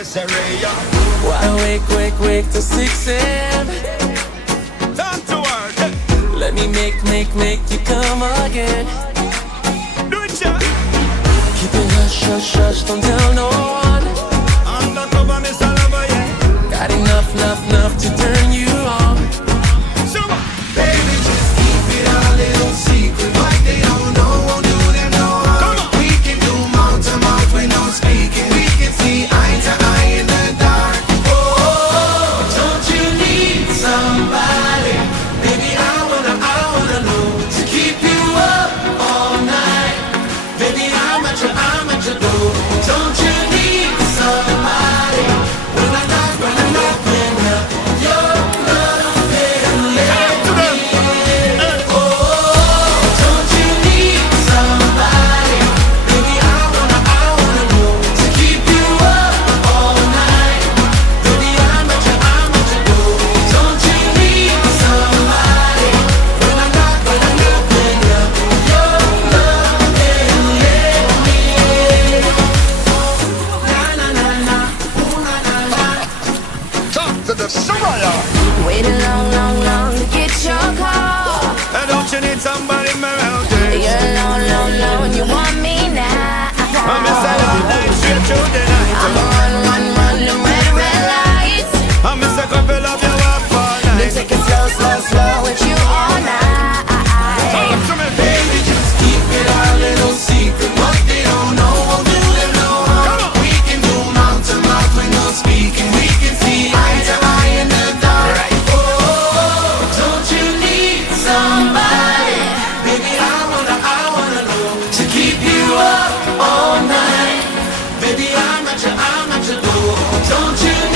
necessary. Why wake till 6 a.m. Time to work. Let me make you come again. Do it, yeah. Keep it hush, don't tell no one. Undercover, Mr. Lover, yeah. Got enough to turn you on. So, Baby, just keep it a little secret. What they don't know won't do them no harm. We can do mouth to mouth with no speaking. We can see eye to eye in the dark. Oh, don't you need somebody? Baby, I wanna know to keep you up all night. Baby, I'm at your door. Don't you need somebody? When I knock, your love and let don't you need somebody? Baby, I wanna know to keep you up all night. Baby, I'm at your door. Don't you need somebody? When I knock, your love and let me in. Na na na na, ooh na na na. talk to the Soraya. Waiting long to get your call. And don't you need somebody around there? You're alone, you want me now. I'm inside all night, straight through the night. I'm run, them red lights. I'm Mr. Couple of you up all Been night. taking slow with you all night. Talk to me, Baby, just keep it a little secret. What they don't know won't do them no harm. We can do mouth to mouth with no speaking. We can see eye to eye in the dark. Oh, don't you need somebody? Baby, I wanna know to keep you up all night. Baby, I'm at your door. Don't you